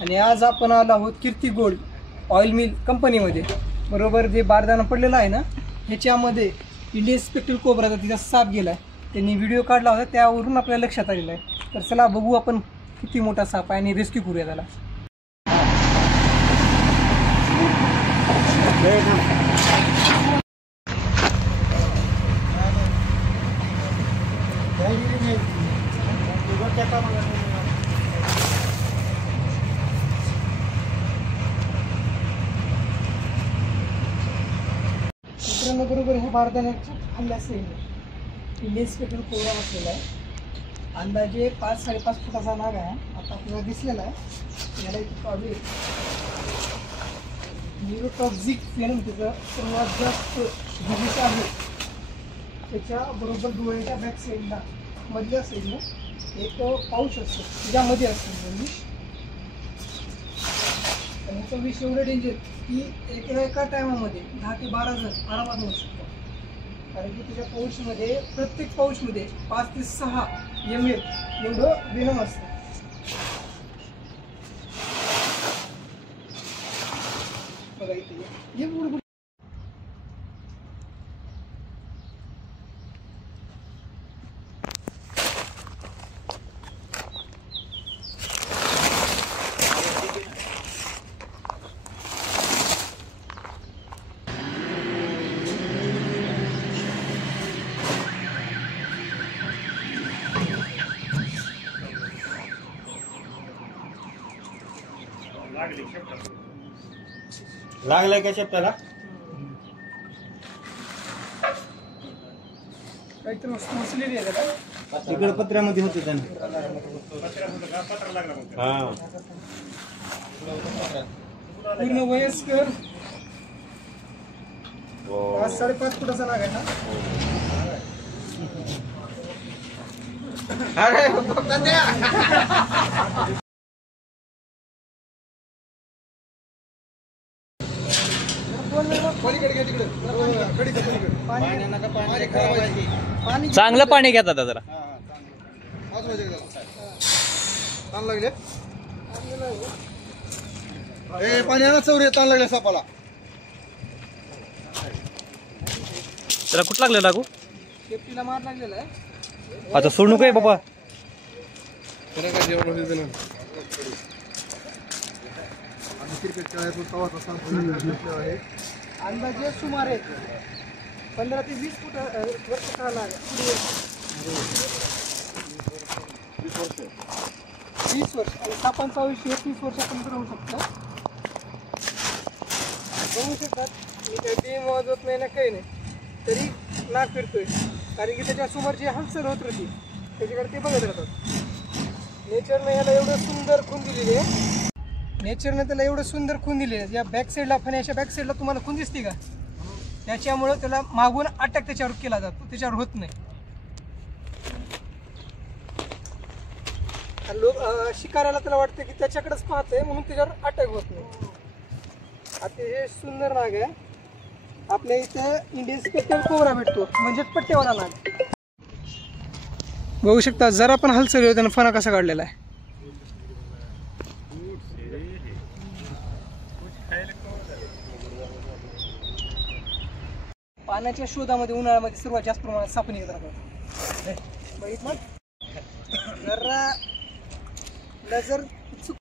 आणि आज आपण आलो आहोत कीर्ती गोल्ड ऑइल मिल कंपनीमध्ये. बरोबर जे बारदाना पडलेला आहे ना, ह्याच्यामध्ये इंडियन स्पेक्ट्रल कोब्राचा तिचा साप गेला आहे. त्यांनी व्हिडिओ काढला होता, त्यावरून आपल्या लक्षात आलेलं आहे. तर चला बघू आपण किती मोठा साप आहे आणि रेस्क्यू करूया त्याला. मित्रांनो, बरोबर ह्या बारदाण्याच्या हल्ल्या असेल इंडियन स्पेक्ट्रल कोब्रा असलेला आहे. अंदाजे 5-5.5 फुटाचा नाग आहे. आता आपल्याला दिसलेला आहे. याला इथे पाहू न्यूरोटॉक्सिक वेनम त्याचं सर्वात जास्त विषारी आहे. त्याच्या बरोबर डोळ्याच्या बॅक साईडला मधल्या साईडला एक पाऊच असतो, त्याच्यामध्ये असतो विष. आणि याचं विष एवढं डेंजर की एका टायमामध्ये 10 ते 12 जण आरामात होऊ शकतात. कारण की त्याच्या पाऊचमध्ये, प्रत्येक पाऊचमध्ये 5 ते 6 ml एवढं वेनम असतं. बघा इथे लागलाय का शेपटाला? काहीतरी मसलेली आहे का? तिकडे पत्र्यामध्ये होते त्यांना. हा, पूर्ण वयस्कर 5-5.5 फुटाचा नाग आहे ना. अरे चांगलं पाणी घेतात जरा. लागले पाणी आणा, चौरे ताण लागले सापाला. त्याला कुठं लागलं लागू? शेपटीला मार लागलेला आहे. आता सोडू काय बाबा? अंदाजे सुमारे 15 ते 20 फूट वर्ष काढला. 20 वर्ष आणि सापांचा आयुष्य 30 वर्षापर्यंत राहू शकतं. बघू शकतात, मी काही टीम वाजवत नाही ना, काही नाही, तरी नाक फिरतोय. कारण की त्याच्या समोर जी हालचाल होत होती त्याच्याकडे ते बघत राहतात. नेचरने याला एवढं सुंदर खून दिलेली आहे. नेचरने त्याला एवढं सुंदर खून दिले. या बॅक साईडला, फण्याच्या बॅक साईडला तुम्हाला खून दिसते का? त्याच्यामुळं त्याला मागून अटॅक त्याच्यावर केला जातो, त्याच्यावर होत नाही. लोक शिकाऱ्याला त्याला वाटतं की त्याच्याकडेच पाहतंय म्हणून त्याच्यावर अटॅक होत नाही. आता हे सुंदर नाग आहे. आपल्या इथे इंडियन स्पेक्ट्रल कोब्रा भेटतो, म्हणजेच पट्टेवाला नाग. बघू शकता, जरा पण हालचाल होताना फणा कसा काढलेला आहे. पाण्याच्या शोधामध्ये उन्हाळ्यामध्ये सर्वात जास्त प्रमाणात साप निघत राहतात. बघितलं जरा नजर चुक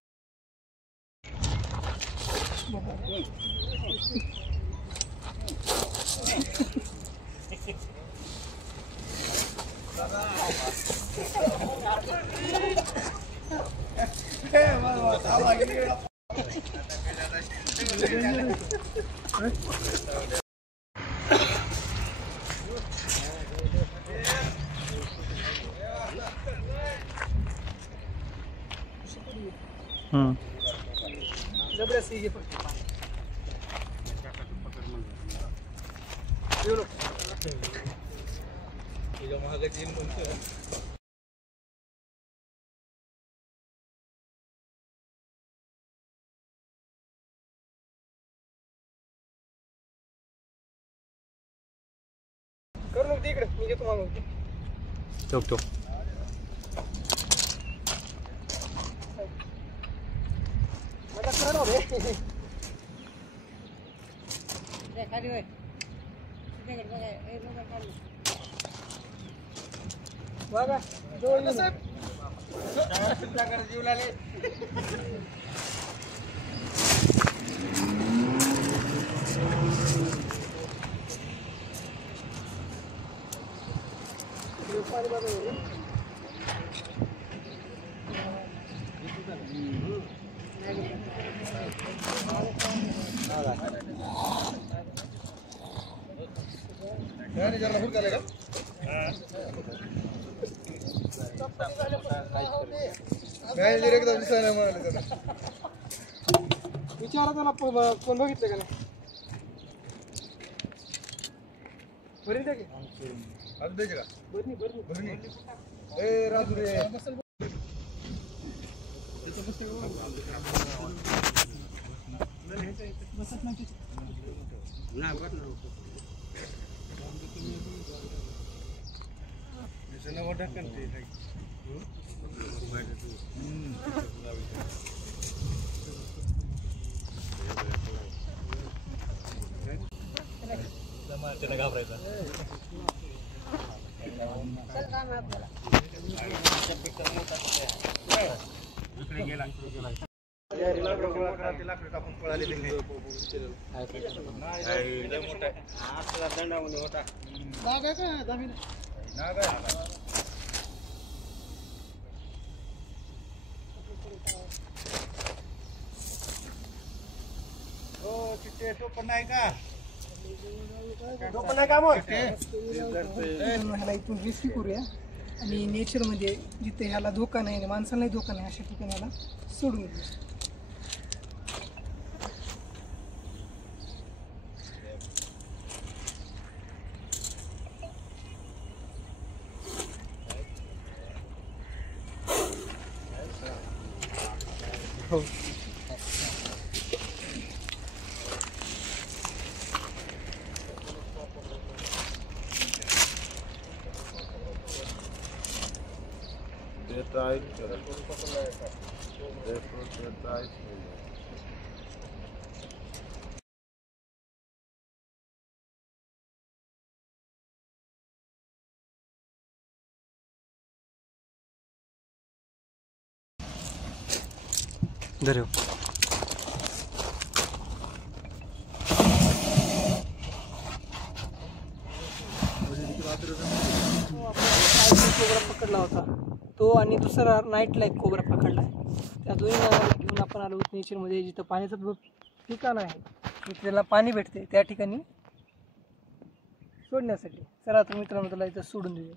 जबरदस्त ही पण करू नको इकडे मी घेतो मागून ठोक ठोक. मला करा रे बघा जवळ येऊन. पाणी बघा विचारा त्याला कोण बघितलं का नाही बरी द्या की बरणी राजू रे त्याला घाबरायचा. ह्याला इथून रेस्क्यू करूया आणि नेचरमध्ये जिथे ह्याला धोका नाही आणि माणसालाही धोका नाही अशा ठिकाणी ह्याला सोडून देऊ. हो धर. कोबरा पकडला होता तो आणि दुसरा नाईटला एक कोबरा पकडला आहे. त्या दोन्ही घेऊन आपण आलो नेचरमध्ये जिथं पाण्याचं ठिकाण आहे जिथे त्याला पाणी भेटते त्या ठिकाणी सोडण्यासाठी. चला तर मित्रांनो त्याला इथं सोडून देऊया.